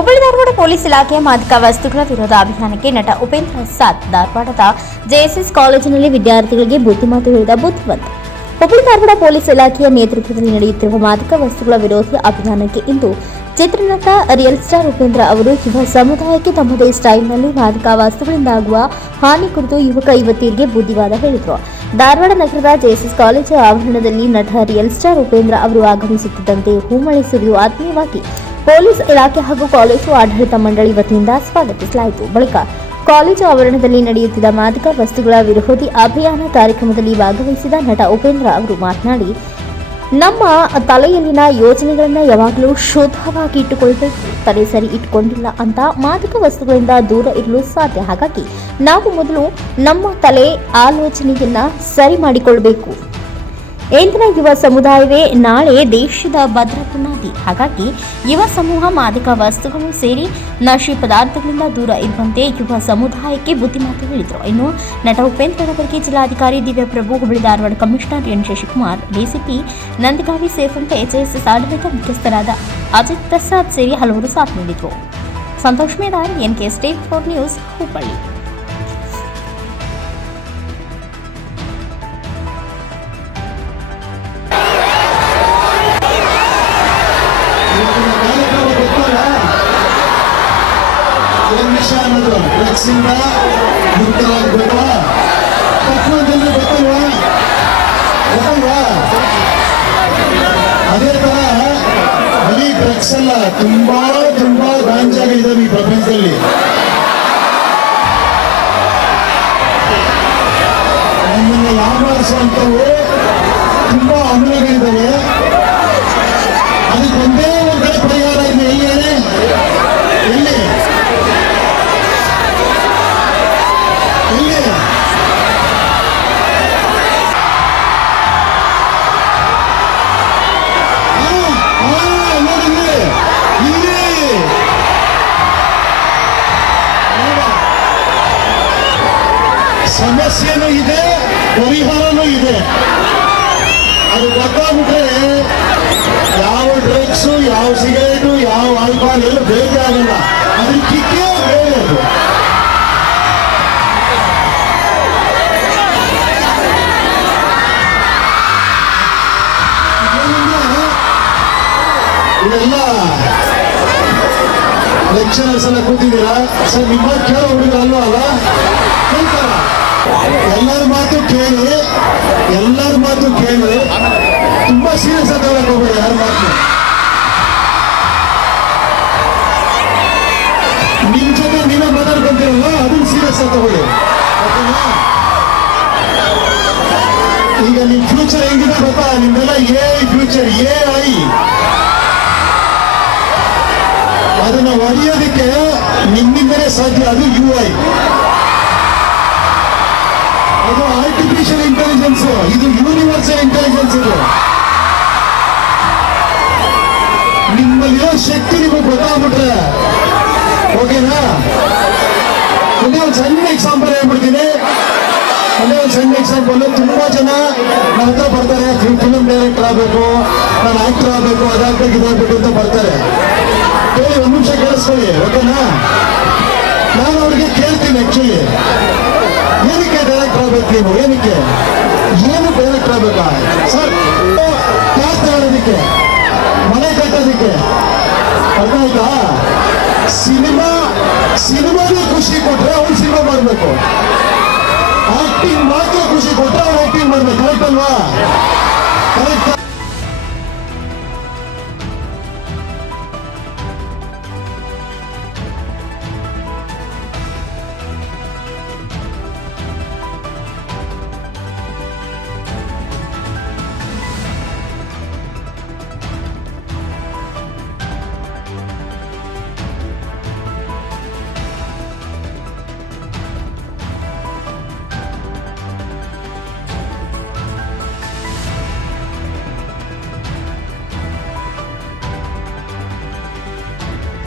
Hubballi Dharwad police ಇಲಾಖೆಯ ಮಾದಕ ವಸ್ತುಗಳ ವಿರೋಧ ಅಭಿಯಾನಕ್ಕೆ ನಟ ಉಪೇಂದ್ರ ಸಾಥ್ ಧಾರವಾಡದ ಜೆಎಸ್ಎಸ್ ಕಾಲೇಜಿನಲ್ಲಿ ವಿದ್ಯಾರ್ಥಿಗಳಿಗೆ ಬುದ್ಧಿಮಾತು ಹೇಳಿದ ಬುದ್ಧಿವಂತ. ಹುಬ್ಬಳ್ಳಿ ಧಾರವಾಡ ಪೊಲೀಸ್ ಇಲಾಖೆಯ ನೇತೃತ್ವದಲ್ಲಿ ನಡೆಯುತ್ತಿರುವ ಮಾದಕ ವಸ್ತುಗಳ ವಿರೋಧಿ ಅಭಿಯಾನಕ್ಕೆ ಇಂದು ಚಿತ್ರನಟ ರಿಯಲ್ ಸ್ಟಾರ್ ಉಪೇಂದ್ರ ಅವರು ಯುವ ಸಮುದಾಯಕ್ಕೆ ತಮ್ಮದೇ ಸ್ಟೈಲ್ನಲ್ಲಿ ಮಾದಕ ವಸ್ತುಗಳಿಂದಾಗುವ ಹಾನಿ ಕುರಿತು ಯುವತಿಯರಿಗೆ ಬುದ್ಧಿವಾದ ಹೇಳಿದರು. ಧಾರವಾಡ ನಗರದ ಜೆಎಸ್ಎಸ್ ಕಾಲೇಜು ಆವರಣದಲ್ಲಿ ನಟ ರಿಯಲ್ ಸ್ಟಾರ್ ಉಪೇಂದ್ರ ಅವರು ಆಗಮಿಸುತ್ತಿದ್ದಂತೆ ಹೂಮಳೆ ಸುರಿದು ಆತ್ಮೀಯವಾಗಿ ಪೊಲೀಸ್ ಇಲಾಖೆ ಹಾಗೂ ಕಾಲೇಜು ಆಡಳಿತ ಮಂಡಳಿ ವತಿಯಿಂದ ಸ್ವಾಗತಿಸಲಾಯಿತು. ಬಳಿಕ ಕಾಲೇಜು ಆವರಣದಲ್ಲಿ ನಡೆಯುತ್ತಿದ್ದ ಮಾದಕ ವಸ್ತುಗಳ ವಿರೋಧಿ ಅಭಿಯಾನ ಕಾರ್ಯಕ್ರಮದಲ್ಲಿ ಭಾಗವಹಿಸಿದ ನಟ ಉಪೇಂದ್ರ ಅವರು ಮಾತನಾಡಿ, ನಮ್ಮ ತಲೆಯಲ್ಲಿನ ಯೋಜನೆಗಳನ್ನ ಯಾವಾಗಲೂ ಶುದ್ಧವಾಗಿ ಇಟ್ಟುಕೊಳ್ಬೇಕು. ತಲೆ ಸರಿ ಇಟ್ಕೊಂಡಿಲ್ಲ ಅಂತ ಮಾದಕ ವಸ್ತುಗಳಿಂದ ದೂರ ಇರಲು ಸಾಧ್ಯ. ಹಾಗಾಗಿ ನಾವು ಮೊದಲು ನಮ್ಮ ತಲೆ ಆಲೋಚನೆಯನ್ನ ಸರಿ ಮಾಡಿಕೊಳ್ಬೇಕು. ಇಂದಿನ ಯುವ ಸಮುದಾಯವೇ ನಾಳೆ ದೇಶದ ಭದ್ರ ಬುನಾದಿ. ಹಾಗಾಗಿ ಯುವ ಸಮೂಹ ಮಾದಕ ವಸ್ತುಗಳು ಸೇರಿ ನಶೆ ಪದಾರ್ಥಗಳಿಂದ ದೂರ ಇರುವಂತೆ ಯುವ ಸಮುದಾಯಕ್ಕೆ ಬುದ್ಧಿಮಾತು ಹೇಳಿದರು. ಇನ್ನು ನಟ ಉಪೇಂದ್ರ ಅವರಿಗೆ ಜಿಲ್ಲಾಧಿಕಾರಿ Divyaprabhu, Hubballi Dharwad commissioner N Shashikumar, DCP Nandagavi ಸೇರಿದಂತೆ ಜೆಎಸ್ಎಸ್ ಆಡಳಿತ ಮುಖ್ಯಸ್ಥರಾದ ಅಜಿತ್ ಪ್ರಸಾದ್ ಸೇರಿ ಹಲವರು ಸಾಥ್ ನೀಡಿದರು. Santosh Medar, NK state 4 news, Hubballi. ಅದೇ ತರ ಬರೀ ಡ್ರಗ್ಸ್ ಅಲ್ಲ, ತುಂಬಾ ಗಾಂಜಾಗಳಿದಾವೆ ಈ ಪ್ರಪಂಚದಲ್ಲಿ. ನಮ್ಮನ್ನ ಯಾಮಾರಿಸುವಂತವು ತುಂಬಾ ಅಮಲಗಳಿದ್ದಾವೆ. ಅದಕ್ಕೆ ಒಂದೇ ಒಂದು ಕಡೆ ಪರಿಹಾರ ಇದೆ. ಎಲ್ಲಿ ಸಮಸ್ಯೆನೂ ಇದೆ, ಪರಿಹಾರನೂ ಇದೆ. ಅದು ಗೊತ್ತಾಗ್ಬಿಟ್ರೆ ಯಾವ ಡ್ರಗ್ಸು, ಯಾವ ಸಿಗರೇಟು, ಯಾವ ಆಲ್ಕೋಹಾಲ್ ಎಲ್ಲ ಬೇಕೇ ಆಗಲ್ಲ. ಅದ್ರ ಕಿಕ್ಕೇ ಬೇರೆ. ಅದು ಇದೆಲ್ಲ ಲೆಕ್ಚರರ್ಸ್ ಎಲ್ಲ ಕೂತಿದ್ದೀರಾ ಸರ್, ನಿಮ್ಮ ಕೇಳೋ ಹುಡುಗ ಅಲ್ವಾ ಅಲ್ಲ? ಕೇಳ್ತಾರ? ಎಲ್ಲರ ಮಾತು ಕೇಳಿ ತುಂಬಾ ಸೀರಿಯಸ್ ಆಗಿ ಹೋಗ್ಬೇಡಿ. ಯಾರ ಮಾತು ನಿಮ್ ಜೊತೆ ನೀವೇ ಮಾತಾಡ್ಕೊಂತೀರಲ್ಲ, ಅದನ್ನ ಸೀರಿಯಸ್ ಆಗಿ ತಗೊಳ್ಳಿ. ಈಗ ನಿಮ್ ಫ್ಯೂಚರ್ ಹೆಂಗಿದೆ ಗೊತ್ತಾ? ನಿಮ್ಮೆಲ್ಲ ಫ್ಯೂಚರ್ AI. ಅದನ್ನ ಒಡೆಯೋದಕ್ಕೆ ನಿಮ್ಮಿಂದಲೇ ಸಾಧ್ಯ. ಅದು UI, ಅದು ಆರ್ಟಿಫಿಷಿಯಲ್ ಇಂಟೆಲಿಜೆನ್ಸ್, ಇದು ಯೂನಿವರ್ಸಲ್ ಇಂಟೆಲಿಜೆನ್ಸ್. ಇದು ನಿಮ್ಮಲ್ಲಿರೋ ಶಕ್ತಿ ನಿಮಗೆ ಗೊತ್ತಾಗ್ಬಿಟ್ರೆ ಓಕೆನಾ? ಒಂದೇ ಒಂದು ಸಣ್ಣ ಎಕ್ಸಾಂಪಲ್ ಹೇಳ್ಬಿಡ್ತೀನಿ. ತುಂಬಾ ಜನ ನನ್ನ ಹತ್ರ ಬರ್ತಾರೆ, ಫಿಲ್ಮ್ ಡೈರೆಕ್ಟರ್ ಆಗಬೇಕು, ನಾನು ಆಕ್ಟರ್ ಆಗಬೇಕು, ಅದಾಗಬೇಕು, ಇದಾಗಬೇಕು ಅಂತ ಬರ್ತಾರೆ. ಹೇಳಿ, ಒಂದು ನಿಮಿಷ ಕೇಳಿಸ್ಕೊಳ್ಳಿ ಓಕೆನಾ? ನಾನು ಅವ್ರಿಗೆ ಕೇಳ್ತೀನಿ, ಆಕ್ಚುಲಿ ಏನಕ್ಕೆ ಡೈರೆಕ್ಟರ್ ಆಗ್ಬೇಕು ನೀವು? ಏನು ಡೈರೆಕ್ಟರ್ ಆಗ್ಬೇಕಾ ಸರ್? ಕ್ಲಾಸ್ ತಗೊಳ್ಳೋದಕ್ಕೆ, ಮನೆ ಕಟ್ಟೋದಕ್ಕೆ. ಅರ್ಥ ಆಯ್ತಾ? ಸಿನಿಮಾಗೆ ಖುಷಿ ಕೊಟ್ರೆ ಅವ್ನು ಸಿನಿಮಾ ಮಾಡಬೇಕು. ಆಕ್ಟಿಂಗ್ ಮಾತ್ರ ಖುಷಿ ಕೊಟ್ರೆ ಅವ್ರು ಆಕ್ಟಿಂಗ್ ಮಾಡ್ಬೇಕು. ಕರೆಕ್ಟ್ ಅಲ್ವಾ?